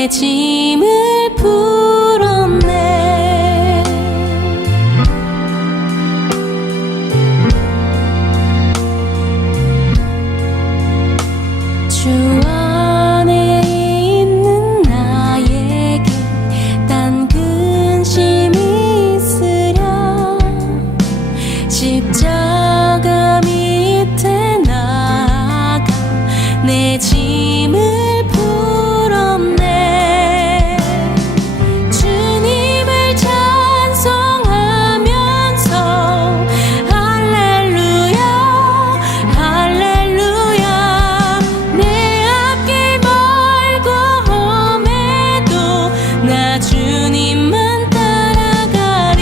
내 짐을 풀었네. 주 안에 있는 나에게 딴 근심이 있으랴. 십자가 밑에 나아가 내 짐을 풀었네. 주님을 찬송하면서 할렐루야 할렐루야. 내 앞길 멀고 험해도 나 주님만 따라가리.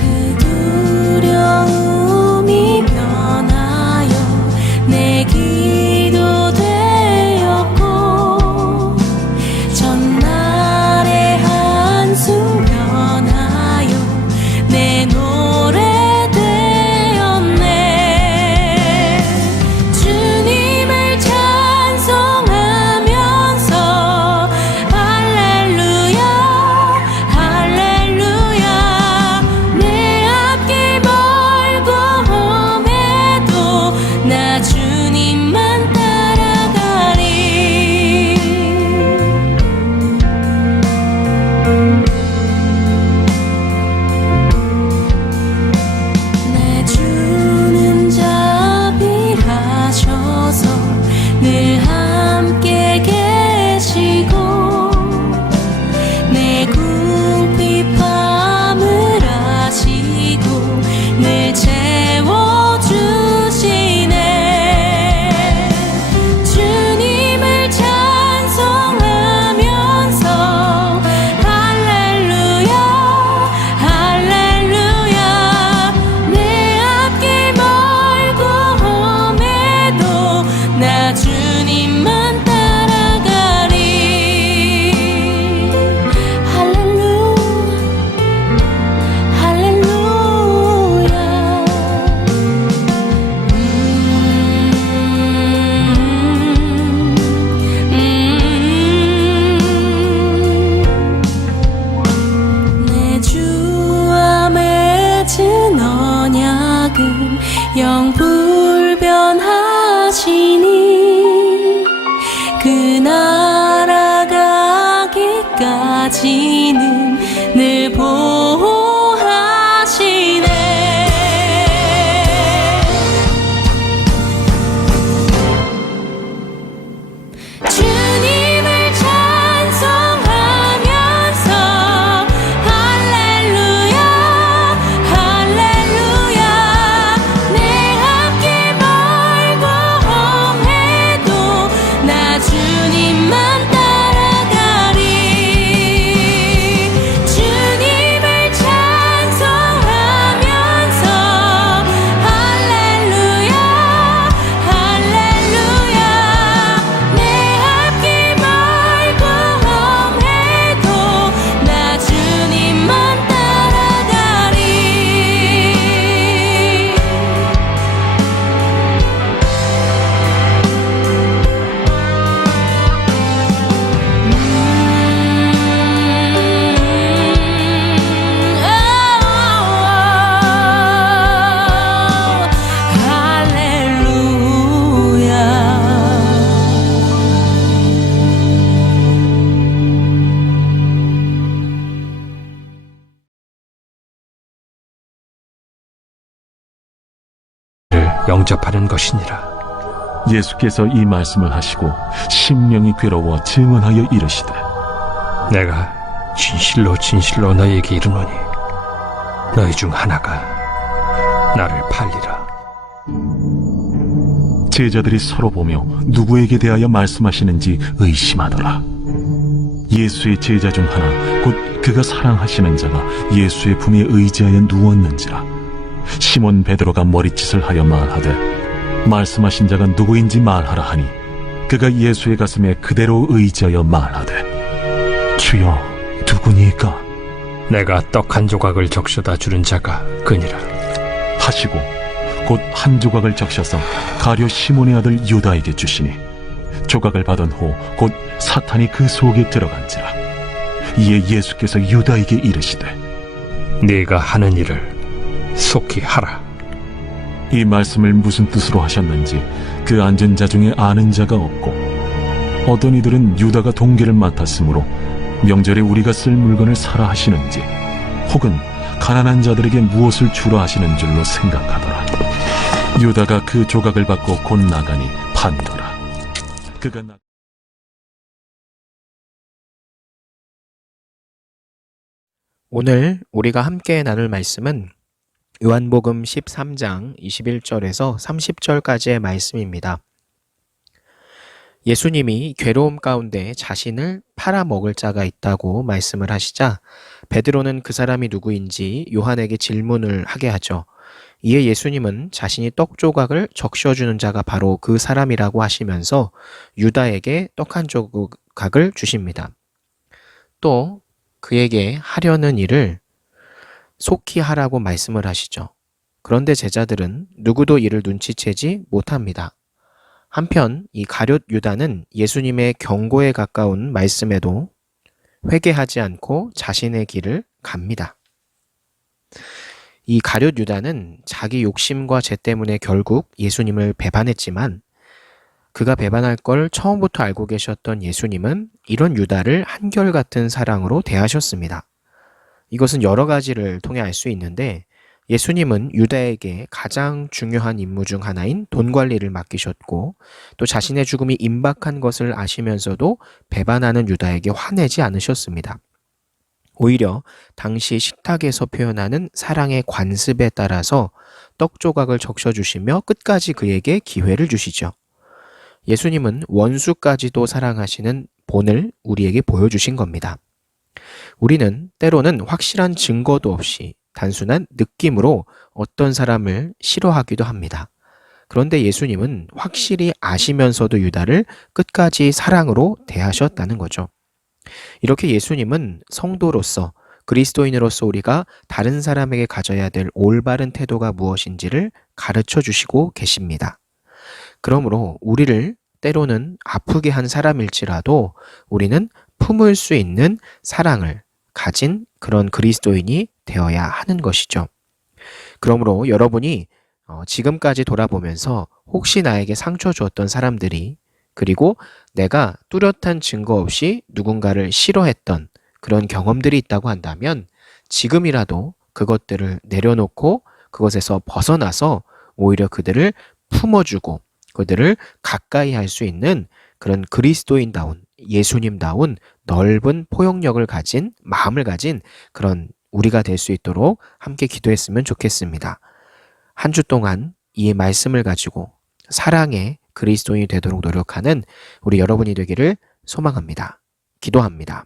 그 두려움이 변하여 내 기도 되었고, 전날의 한숨 변하여 내 노래 되었네. 주님을 찬송하면서 할렐루야 할렐루야. 내 앞길 멀고 험해도 나 주님만 따라가리. 내 주는 자비하셔서 늘 함께 계시고, 내 궁핍함을 아시고 늘 채워주시네. 주님을 찬송하면서 할렐루야 할렐루야. 내 앞길 멀고 험해도 나 주님만 따라가리. 할렐루야 할렐루야. 내 주와 맺은 언약은 영불변하시니, 그 나라 가기까지는 늘 보호하시네. 주님을 찬송하면서 할렐루야 할렐루야. 내 앞길 멀고 험해도 나 주님만 따라가리. 주님을 찬송하면서 할렐루야 할렐루야. 내 앞길 멀고 험해도 나 주님만 따라가리. 영접하는 것이니라. 예수께서 이 말씀을 하시고 심령이 괴로워 증언하여 이르시되, 내가 진실로 진실로 너희에게 이르노니 너희 중 하나가 나를 팔리라. 제자들이 서로 보며 누구에게 대하여 말씀하시는지 의심하더라. 예수의 제자 중 하나 곧 그가 사랑하시는 자가 예수의 품에 의지하여 누웠는지라. 시몬 베드로가 머리짓을 하여 말하되, 말씀하신 자가 누구인지 말하라 하니, 그가 예수의 가슴에 그대로 의지하여 말하되, 주여 누구니까? 내가 떡 한 조각을 적셔다 주는 자가 그니라. 하시고 곧 한 조각을 적셔서 가룟 시몬의 아들 유다에게 주시니 조각을 받은 후 곧 사탄이 그 속에 들어간지라. 이에 예수께서 유다에게 이르시되 네가 하는 일을 속히 하라. 이 말씀을 무슨 뜻으로 하셨는지 그 앉은 자 중에 아는 자가 없고, 어떤 이들은 유다가 동계를 맡았으므로 명절에 우리가 쓸 물건을 사라 하시는지, 혹은 가난한 자들에게 무엇을 주라 하시는 줄로 생각하더라. 유다가 그 조각을 받고 곧 나가니 판더라. 그가 오늘 우리가 함께 나눌 말씀은 요한복음 13장 21절에서 30절까지의 말씀입니다. 예수님이 괴로움 가운데 자신을 팔아먹을 자가 있다고 말씀을 하시자 베드로는 그 사람이 누구인지 요한에게 질문을 하게 하죠. 이에 예수님은 자신이 떡 조각을 적셔주는 자가 바로 그 사람이라고 하시면서 유다에게 떡 한 조각을 주십니다. 또 그에게 하려는 일을 속히 하라고 말씀을 하시죠. 그런데 제자들은 누구도 이를 눈치채지 못합니다. 한편 이 가룟 유다는 예수님의 경고에 가까운 말씀에도 회개하지 않고 자신의 길을 갑니다. 이 가룟 유다는 자기 욕심과 죄 때문에 결국 예수님을 배반했지만, 그가 배반할 걸 처음부터 알고 계셨던 예수님은 이런 유다를 한결같은 사랑으로 대하셨습니다. 이것은 여러 가지를 통해 알 수 있는데, 예수님은 유다에게 가장 중요한 임무 중 하나인 돈 관리를 맡기셨고, 또 자신의 죽음이 임박한 것을 아시면서도 배반하는 유다에게 화내지 않으셨습니다. 오히려 당시 식탁에서 표현하는 사랑의 관습에 따라서 떡 조각을 적셔주시며 끝까지 그에게 기회를 주시죠. 예수님은 원수까지도 사랑하시는 본을 우리에게 보여주신 겁니다. 우리는 때로는 확실한 증거도 없이 단순한 느낌으로 어떤 사람을 싫어하기도 합니다. 그런데 예수님은 확실히 아시면서도 유다를 끝까지 사랑으로 대하셨다는 거죠. 이렇게 예수님은 성도로서, 그리스도인으로서 우리가 다른 사람에게 가져야 될 올바른 태도가 무엇인지를 가르쳐 주시고 계십니다. 그러므로 우리를 때로는 아프게 한 사람일지라도 우리는 품을 수 있는 사랑을 가진 그런 그리스도인이 되어야 하는 것이죠. 그러므로 여러분이 지금까지 돌아보면서 혹시 나에게 상처 주었던 사람들이, 그리고 내가 뚜렷한 증거 없이 누군가를 싫어했던 그런 경험들이 있다고 한다면 지금이라도 그것들을 내려놓고 그것에서 벗어나서 오히려 그들을 품어주고 그들을 가까이 할 수 있는 그런 그리스도인다운, 예수님다운 넓은 포용력을 가진, 마음을 가진 그런 우리가 될 수 있도록 함께 기도했으면 좋겠습니다. 한 주 동안 이 말씀을 가지고 사랑의 그리스도인이 되도록 노력하는 우리 여러분이 되기를 소망합니다. 기도합니다.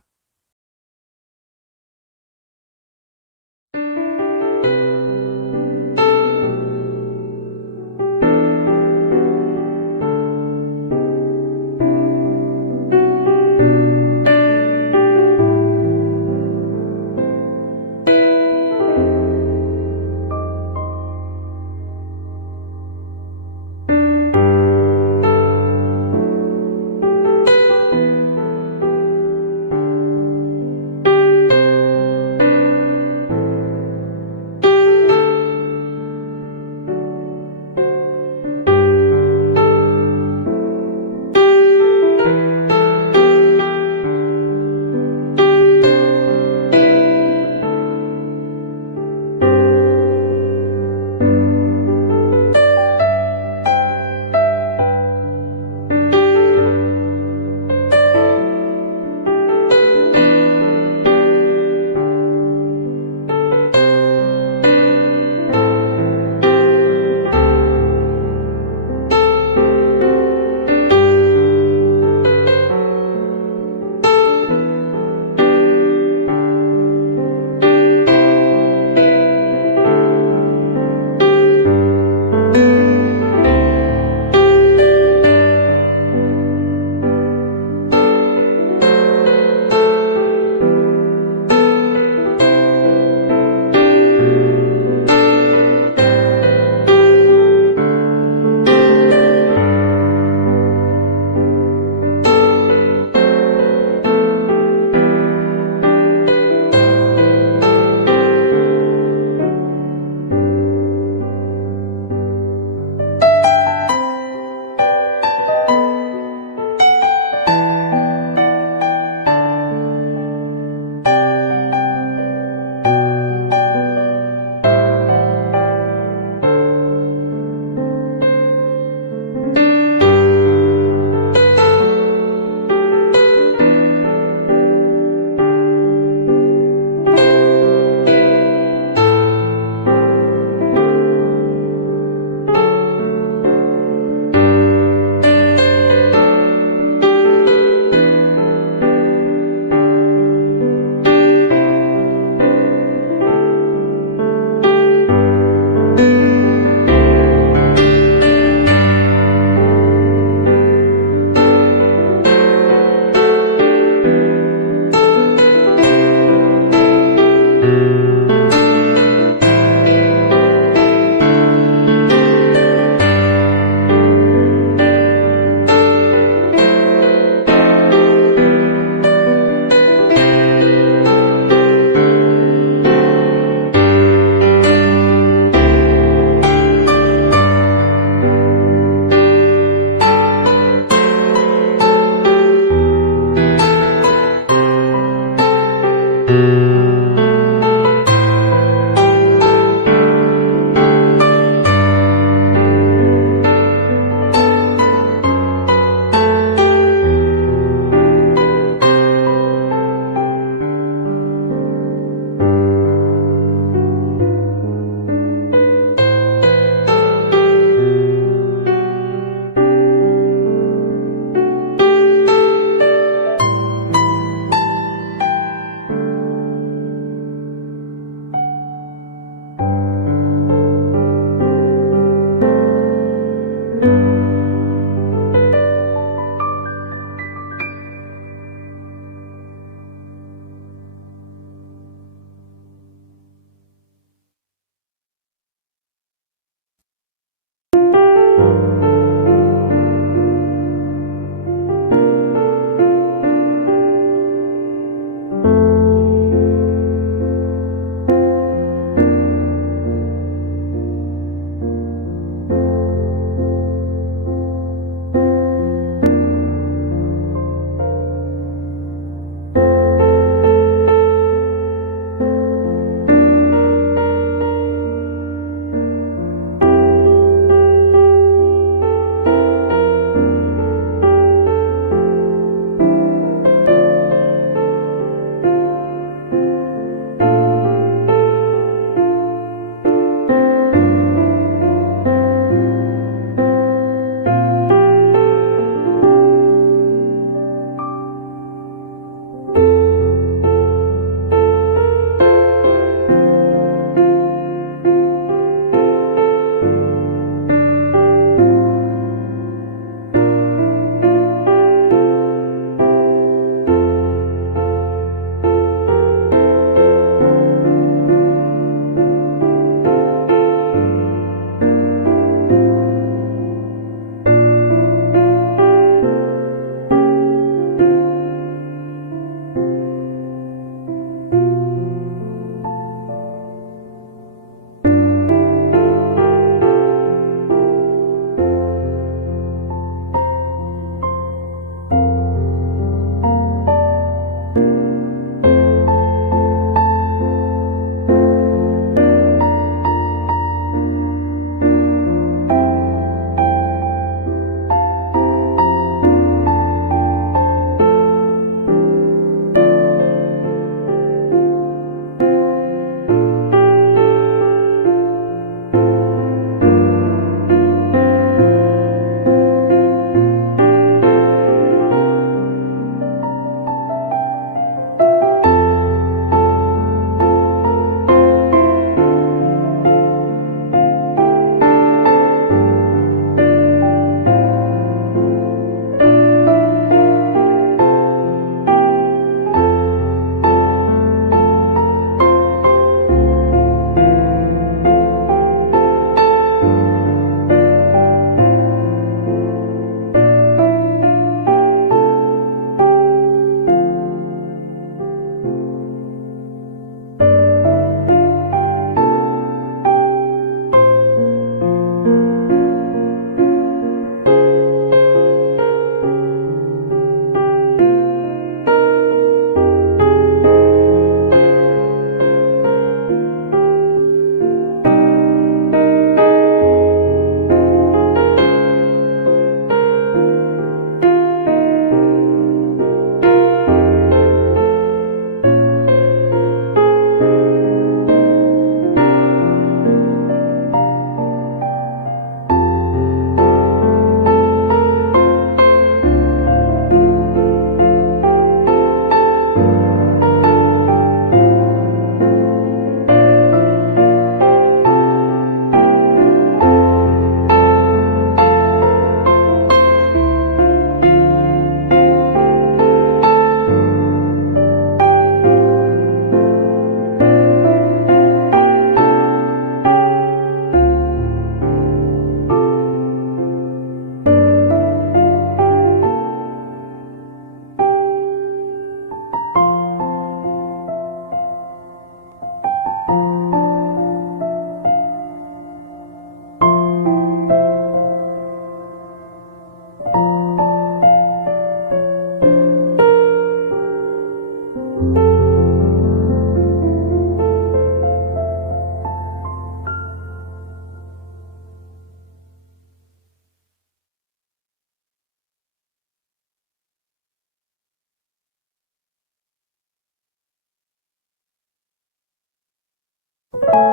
아멘.